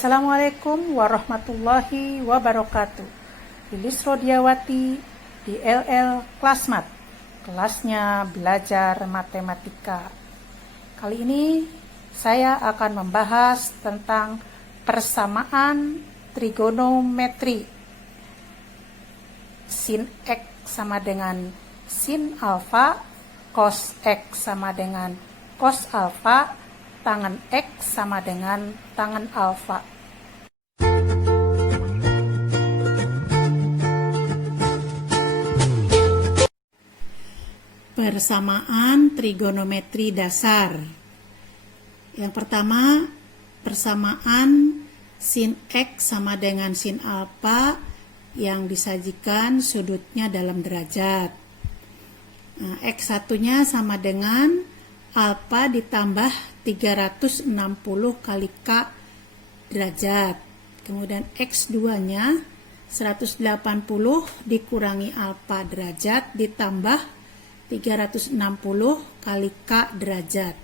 Assalamualaikum warahmatullahi wabarakatuh. Lilis Rodiawati di LL Klasmat, kelasnya belajar matematika. Kali ini saya akan membahas tentang persamaan trigonometri. Sin X sama dengan sin alfa, cos X sama dengan cos alfa, tangan X sama dengan tangan alfa. Persamaan trigonometri dasar. Yang pertama, persamaan sin X sama dengan sin alfa yang disajikan sudutnya dalam derajat. Nah, X1-nya sama dengan alfa ditambah 360 kali K derajat. Kemudian X2-nya 180 dikurangi alfa derajat ditambah 360 kali K derajat.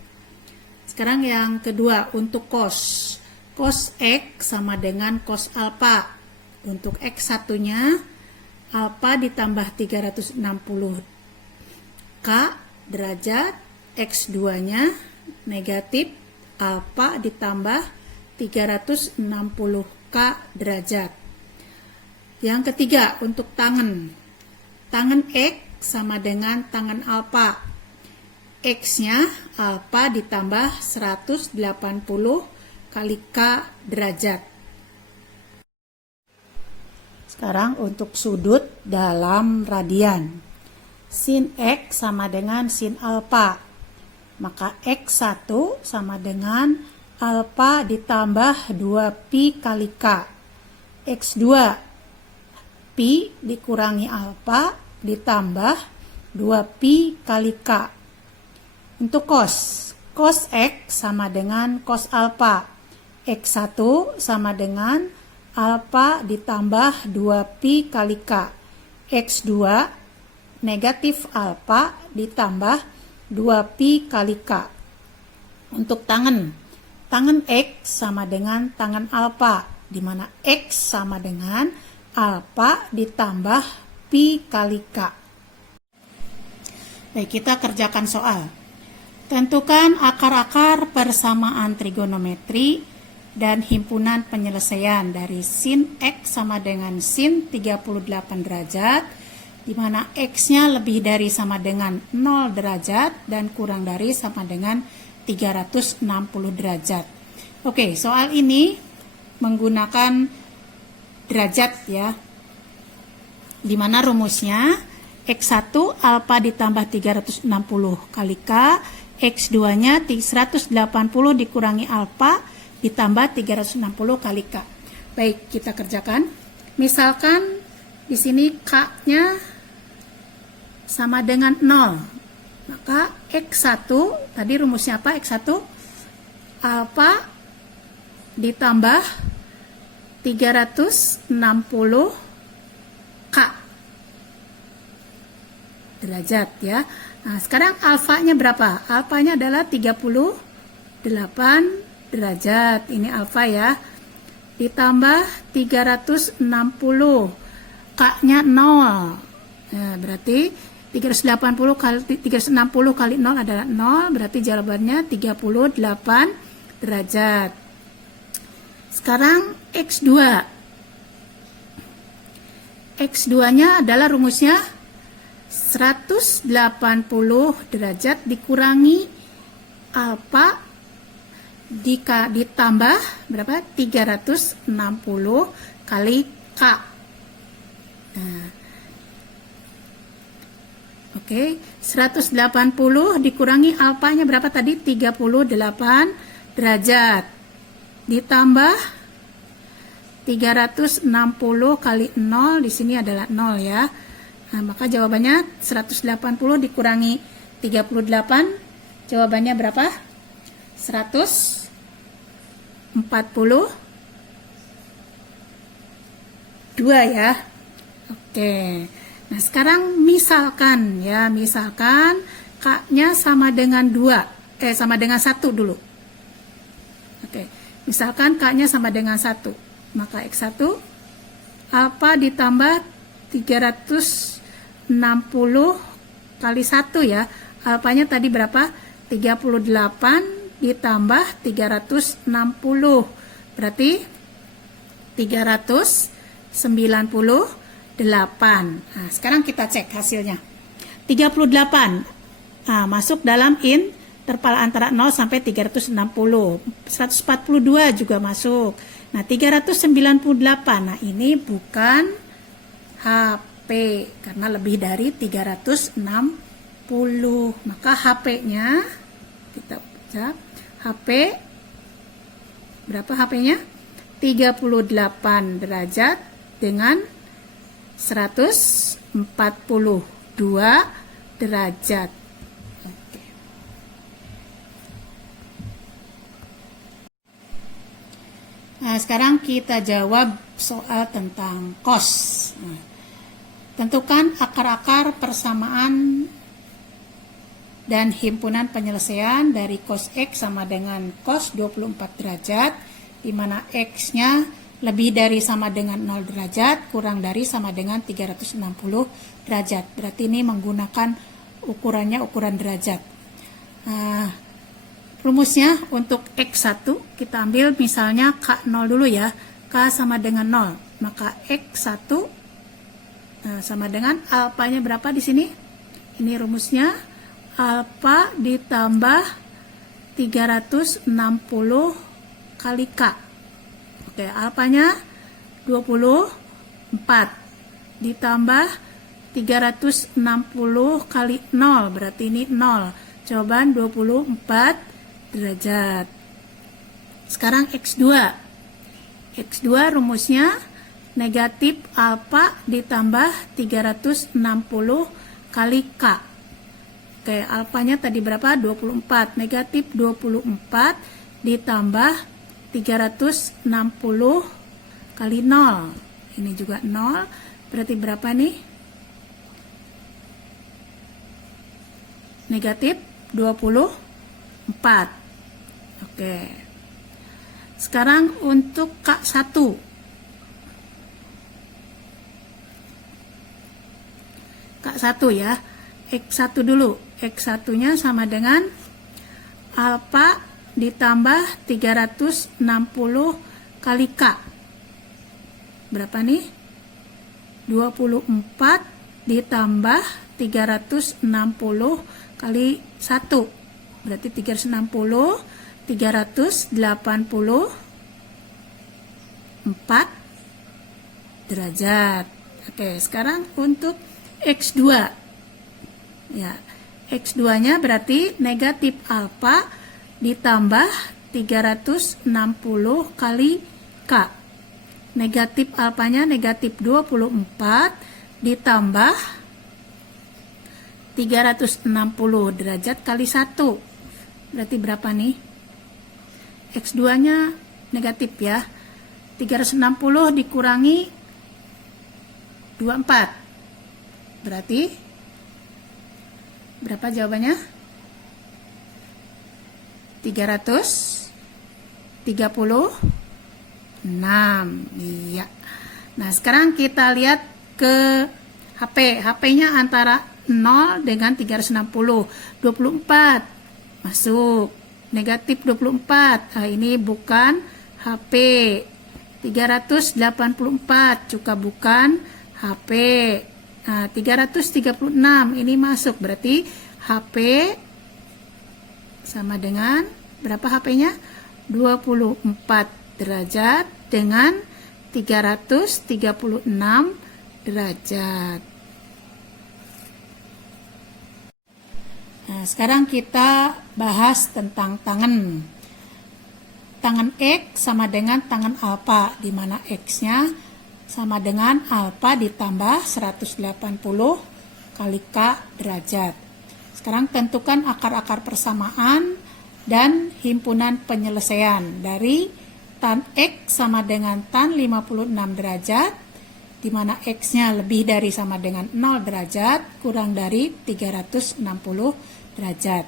Sekarang yang kedua untuk cos. Cos X sama dengan cos alfa. Untuk X1-nya alfa ditambah 360 K derajat, X2-nya negatif alfa ditambah 360 K derajat. Yang ketiga untuk tangan. Tangan X sama dengan tangan alfa. X-nya alfa ditambah 180 kali K derajat. Sekarang untuk sudut dalam radian. Sin X sama dengan sin alfa. Maka X1 sama dengan alfa ditambah 2pi kali K. X2 pi dikurangi alfa ditambah 2pi kali K. Untuk cos. Cos X sama dengan cos alfa. X1 sama dengan alfa ditambah 2pi kali K. X2 negatif alfa ditambah 2pi kali K. Untuk tangan. Tangan X sama dengan tangan alfa, di mana X sama dengan alfa ditambah pi kali K. Baik, kita kerjakan soal. Tentukan akar-akar persamaan trigonometri dan himpunan penyelesaian dari sin X sama dengan sin 38 derajat, di mana X-nya lebih dari sama dengan 0 derajat dan kurang dari sama dengan 360 derajat. Oke, soal ini menggunakan derajat ya, di mana rumusnya X1 alfa ditambah 360 kali K, X2-nya 180 dikurangi alfa ditambah 360 kali K. Baik, kita kerjakan. Misalkan di sini K-nya sama dengan 0. Maka X1, tadi rumusnya apa? X1 alfa ditambah 360 K derajat ya. Nah, sekarang alfanya berapa? Alfanya adalah 38 derajat. Ini alfa ya. Ditambah 360. K-nya 0. Nah, berarti 360 kali 0 adalah 0. Berarti jawabannya 38 derajat. Sekarang X2. X2-nya adalah rumusnya 180 derajat dikurangi alfa ditambah berapa? 360 kali K. Nah, oke, 180 dikurangi alfanya berapa tadi? 38 derajat. Ditambah 360 kali 0, di sini adalah 0 ya. Nah, maka jawabannya 180 dikurangi 38, jawabannya berapa? 142 ya. Oke. Nah, sekarang misalkan ya, misalkan K-nya sama dengan 2, sama dengan 1 dulu. Oke. Misalkan K-nya sama dengan 1, maka X1 alfa ditambah 360 kali 1 ya. Alfanya tadi berapa? 38 ditambah 360. Berarti 398. Nah, sekarang kita cek hasilnya. 38 masuk dalam interval antara 0 sampai 360. 142 juga masuk. Nah, 398. Nah, ini bukan HP karena lebih dari 360. Maka HP-nya kita baca. HP berapa HP-nya? 38 derajat dengan 142 derajat. Oke. Nah, sekarang kita jawab soal tentang cos. Nah, tentukan akar-akar persamaan dan himpunan penyelesaian dari cos X sama dengan cos 24 derajat, di mana X-nya lebih dari sama dengan 0 derajat, kurang dari sama dengan 360 derajat. Berarti ini menggunakan ukurannya ukuran derajat. Rumusnya untuk X1, kita ambil misalnya K0 dulu ya. K sama dengan 0, maka X1 sama dengan alfanya berapa di sini? Ini rumusnya alfa ditambah 360 kali K. Oke, alfanya 24 ditambah 360 kali 0, berarti ini 0. Jawaban 24 derajat. Sekarang X2. X2 rumusnya negatif alfa ditambah 360 kali K. Oke, alfanya tadi berapa? 24. Negatif 24 ditambah 360 kali 0. Ini juga 0. Berarti berapa nih? Negatif 24. Oke. Sekarang untuk K1. K1 ya. X1 dulu. X1-nya sama dengan alfa ditambah 360 kali K. Berapa nih? 24 ditambah 360 kali 1. Berarti 360, 384 derajat. Oke, sekarang untuk X2. Ya, X2-nya berarti negatif alfa ditambah 360 kali K. Negatif alfanya negatif 24 ditambah 360 derajat kali 1. Berarti berapa nih? X2-nya negatif ya. 360 dikurangi 24. Berarti berapa jawabannya? 336. Iya. Nah, sekarang kita lihat ke HP. HP-nya antara 0 dengan 360. 24 masuk. Negatif 24. Nah, ini bukan HP. 384 juga bukan HP. Nah, 336 ini masuk. Berarti HP sama dengan berapa HP-nya? 24 derajat dengan 336 derajat. Nah, sekarang kita bahas tentang tangan. Tangan X sama dengan tangan alfa, di mana X-nya sama dengan alfa ditambah 180 kali K derajat. Sekarang tentukan akar-akar persamaan dan himpunan penyelesaian dari tan X sama dengan tan 56 derajat, di mana X-nya lebih dari sama dengan 0 derajat, kurang dari 360 derajat.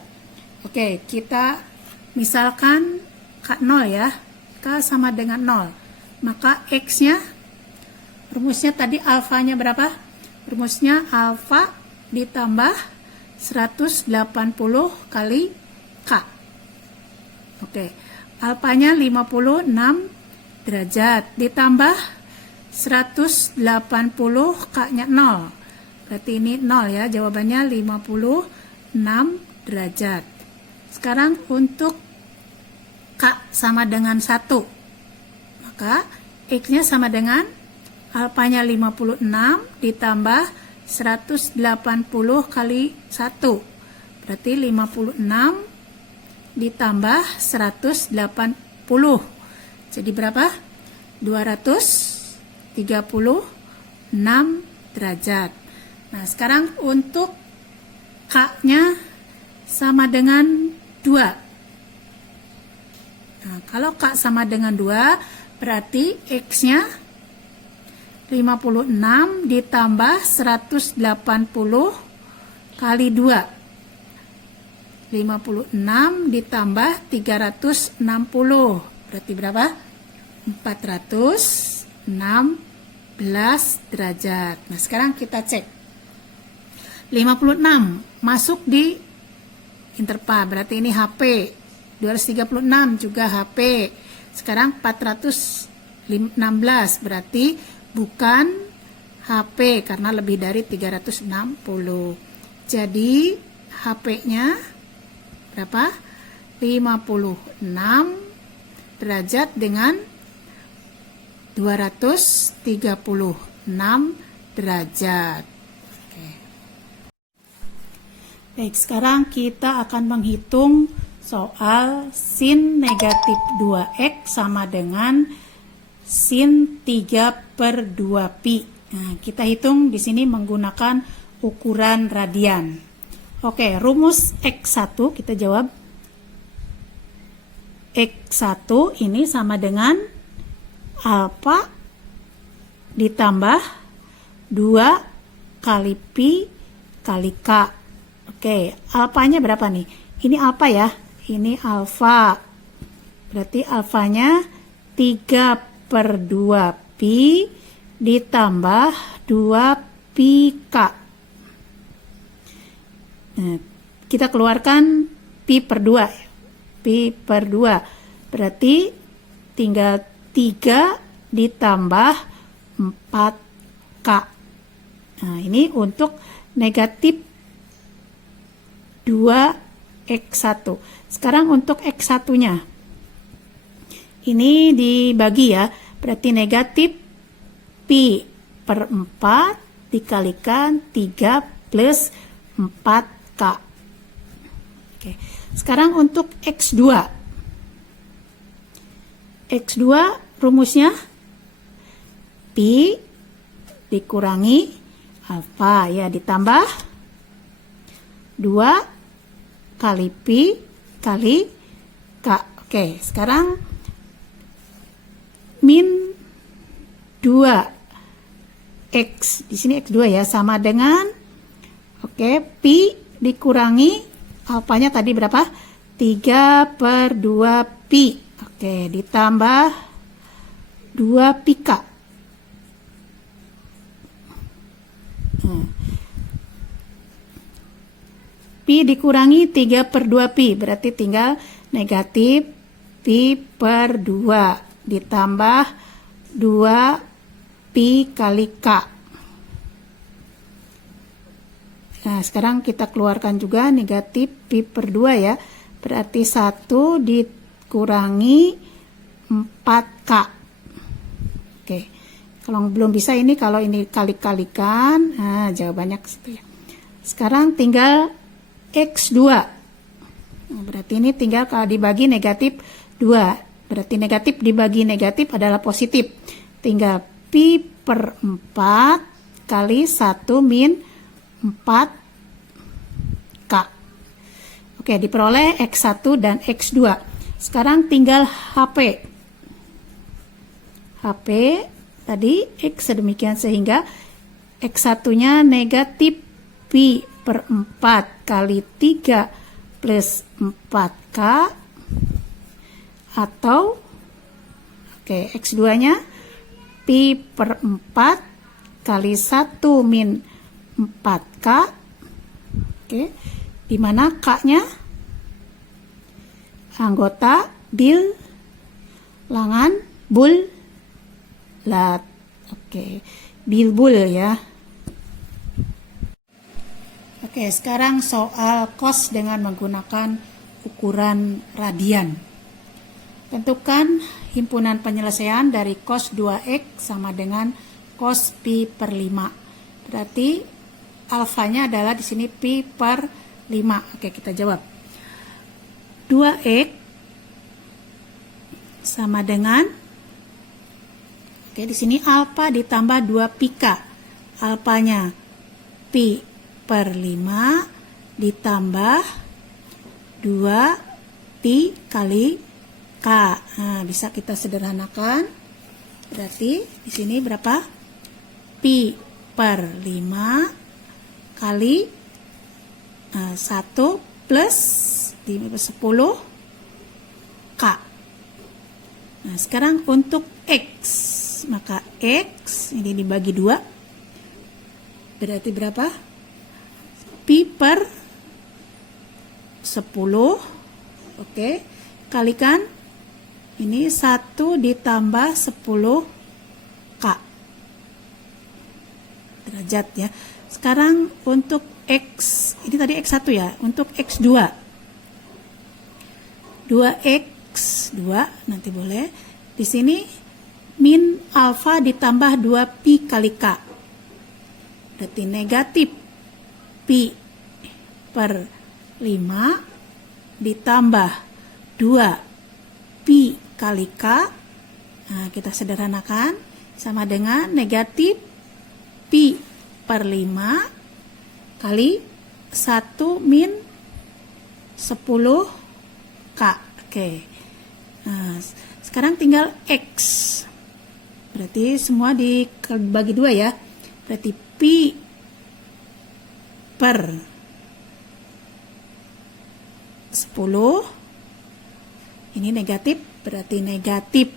Oke, kita misalkan K0 ya. K sama dengan 0. Maka X-nya, rumusnya tadi alfanya berapa? Rumusnya alfa ditambah 180 kali K. Oke, alfanya 56 derajat ditambah 180, K-nya 0. Berarti ini 0 ya, jawabannya 56 derajat. Sekarang untuk K sama dengan 1. Maka X-nya sama dengan alfanya 56 ditambah 180 kali 1. Berarti 56 ditambah 180. Jadi berapa? 236 derajat. Nah, sekarang untuk K-nya sama dengan 2. Nah, kalau K sama dengan 2, berarti X-nya 56 ditambah 180 kali 2. 56 ditambah 360. Berarti berapa? 416 derajat. Nah, sekarang kita cek. 56 masuk di interval, berarti ini HP. 236 juga HP. Sekarang 416 berarti bukan HP karena lebih dari 360. Jadi HP-nya berapa? 56 derajat dengan 236 derajat. Baik, sekarang kita akan menghitung soal sin negatif 2x sama dengan sin 3/2pi. Nah, kita hitung di sini menggunakan ukuran radian. Oke, rumus x1 kita jawab. X1 ini sama dengan alfa ditambah 2 kali pi kali k. Oke, alfanya berapa nih? Ini alfa ya, ini alfa. Berarti alfanya 3/2pi ditambah 2 pi k. Nah, kita keluarkan pi per 2. Pi per 2. Berarti tinggal 3 ditambah 4k. Nah, ini untuk negatif 2x1. Sekarang untuk x1-nya. Ini dibagi ya. Berarti negatif pi per 4 dikalikan 3 plus 4k. Oke. Sekarang untuk x2. X2 rumusnya pi dikurangi alfa ya, ditambah 2 kali pi kali k. Oke, sekarang min 2x, di sini x2 ya, sama dengan pi dikurangi alfanya tadi berapa? 3/2pi. Oke, ditambah 2 pi k. Pi dikurangi 3/2pi, berarti tinggal negatif pi per 2 ditambah 2 pi kali k. Nah, sekarang kita keluarkan juga negatif pi per 2 ya, berarti 1 dikurangi 4k. Oke, kalau belum bisa ini, kalau ini kali-kalikan, nah jawabannya ke situ ya. Sekarang tinggal x2. Nah, berarti ini tinggal kalau dibagi negatif 2. Berarti negatif dibagi negatif adalah positif. Tinggal pi per 4 kali 1 min 4k. Oke, diperoleh x1 dan x2. Sekarang tinggal HP. HP tadi x sedemikian sehingga x1-nya negatif pi per 4 kali 3 plus 4k atau Oke, X2-nya pi per 4 kali 1 min 4K. Oke, di mana K-nya anggota bilangan bulat. Oke, bilbul ya. Oke, sekarang soal cos dengan menggunakan ukuran radian. Tentukan himpunan penyelesaian dari cos 2x sama dengan cos pi per 5. Berarti alfanya adalah di sini pi per 5. Oke, kita jawab. 2x sama dengan, oke, di sini alfa ditambah 2 pi k. Alfanya pi per 5 ditambah 2 pi kali k. Nah, bisa kita sederhanakan. Berarti di sini berapa? Pi per 5 kali 1 plus 10 k. Nah, sekarang untuk x, maka x ini dibagi 2 berarti berapa? Pi per 10. Oke, kalikan ini 1 ditambah 10 k derajat ya. Sekarang untuk x, ini tadi x1 ya, untuk x2 2x2 nanti boleh di sini min alfa ditambah 2 pi kali k, berarti negatif pi per 5 ditambah 2 pi kali k. Nah, kita sederhanakan sama dengan negatif pi per 5 kali 1 min 10 k. Oke. Nah, sekarang tinggal x. Berarti semua dibagi 2 ya. Berarti pi per 10. Ini negatif, berarti negatif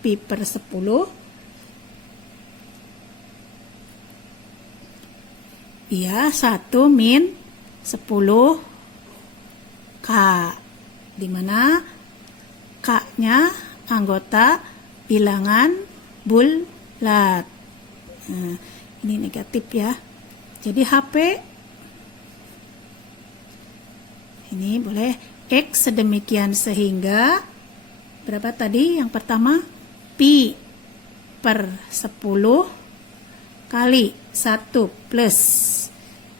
pi per 10. Iya, 1 min 10 k. Dimana K-nya anggota bilangan bulat. Nah, ini negatif ya. Jadi HP ini boleh X sedemikian sehingga berapa tadi? Yang pertama pi per 10 kali 1 plus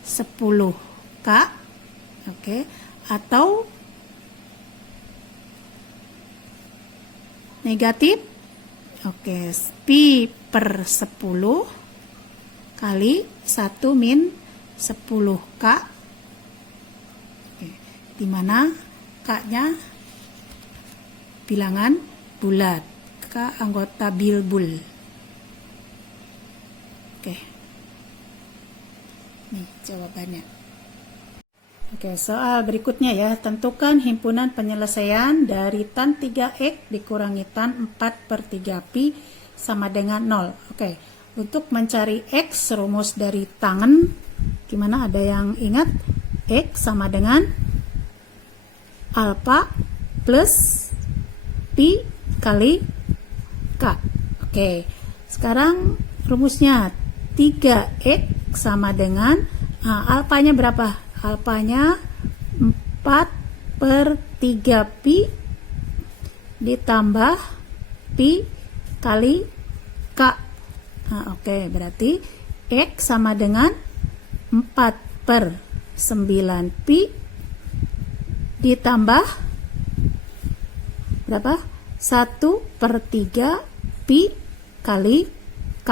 10 k. Oke, atau negatif, oke, pi per 10 kali 1 min 10 k. Oke, dimana k-nya bilangan bulat, k anggota bilbul. Oke, nih jawabannya. Oke, soal berikutnya ya, tentukan himpunan penyelesaian dari tan 3x dikurangi tan 4 per 3 pi sama dengan 0. Oke, untuk mencari x, rumus dari tangen, gimana, ada yang ingat? X sama dengan alfa plus pi kali k. Oke, sekarang rumusnya 3x sama dengan, alfanya berapa? Alfanya 4 per 3 pi ditambah pi kali k. Nah, oke, berarti x sama dengan 4 per 9 pi ditambah berapa? 1 per 3 pi kali k.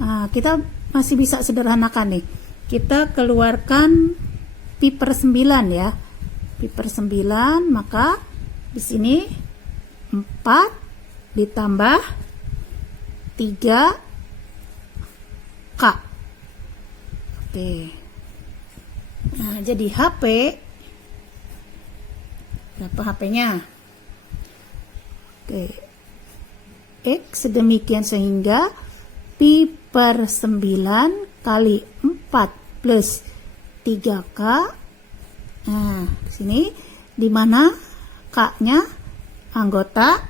Nah, kita masih bisa sederhanakan nih. Kita keluarkan pi per 9 ya. Pi per 9, maka di sini 4 ditambah 3 k. Oke. Nah, jadi HP berapa HP-nya? Oke. X sedemikian sehingga pi per 9 kali 4 plus 3K. Nah, di sini di mana K-nya anggota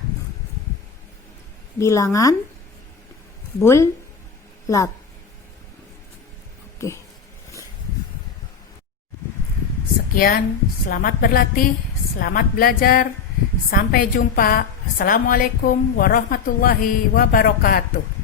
bilangan bulat. Oke. Sekian, selamat berlatih, selamat belajar. Sampai jumpa. Assalamualaikum warahmatullahi wabarakatuh.